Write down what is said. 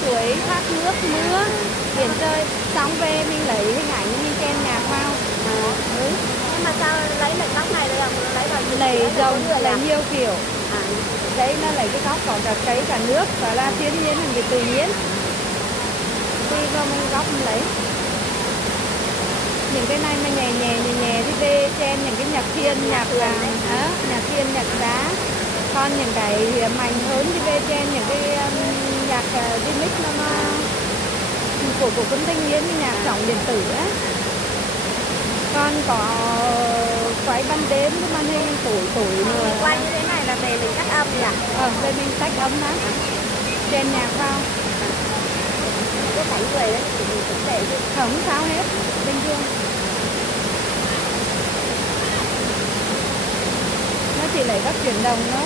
suối thác nước mưa biển trời, xong về mình lấy hình ảnh mình chen nhạc vào. Ừ. Nhưng mà sao lấy lại góc này được không? Lấy vào Lấy rồng lấy nhiều kiểu. À, Đấy nó lấy cái góc có cả cây cả nước và là thiên nhiên hình cái tự nhiên, tùy vào mình góc mình lấy. Những cái này mà nhẹ thì về chen những cái nhạc thiên nhạc nhạc thiên nhạc đá. Còn những cái mạnh hơn thì về chen những cái nhạc remix nó của cung thanh niên, nhạc trọng điện tử á. Còn có quay ban đêm cái màn hình tối nữa. quay như thế này là về mình cắt âm nhỉ? Về mình tách âm đó, chen nhạc vào. Cái cảnh người đấy thì mình cũng để chứ. Không sao hết, bình thường. Nó chỉ lấy các chuyển động thôi.